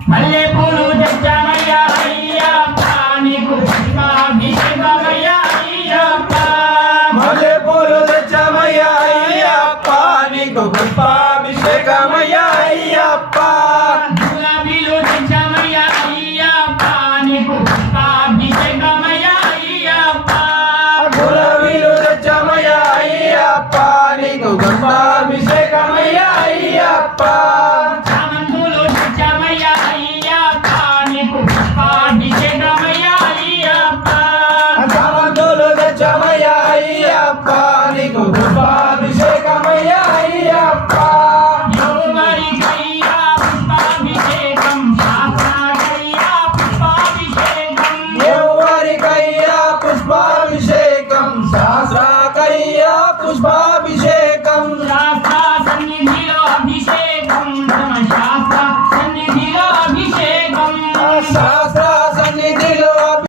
మల్లె పూలు తెచ్చామయ్యా అయ్యప్ప నీకు పుష్పాభిషేకమయ్యా అయ్యప్ప మల్లె పూలు తెచ్చామయ్యా అయ్యప్ప నీకు పుష్పాభిషేకమయ్యా అయ్యప్ప గులాబీలు తెచ్చామయ్యా అయ్యప్ప నీకు పుష్పాభిషేకమయ్యా అయ్యప్ప గులాబీలు తెచ్చామయ్యా అయ్యప్ప నీకు పుష్పాభిషేకమయ్యా అయ్యప్ప చామంతులు తెచ్చామయ్యా అయ్యప్ప నీకు పుష్పాభిషేకమయ్యా అయ్యప్ప చామంతులు తెచ్చామయ్యా అయ్యప్ప నీకు పుష్పాభిషేకమయ్యా అయ్యప్ప ఎవరికయ్యా పుష్పాభిషేకం శాస్త్రాకయ్యా పుష్పాభిషేకం ఎవరికయ్యా పుష్పాభిషేకం శాస్త్రాకయ్యా పుష్పాభిషేకం శాస్త్ర సన్నిధిలో అభిషేకం ధర్మశాస్త్ర సన్నిధిలో అభిషేకం శాస్త్ర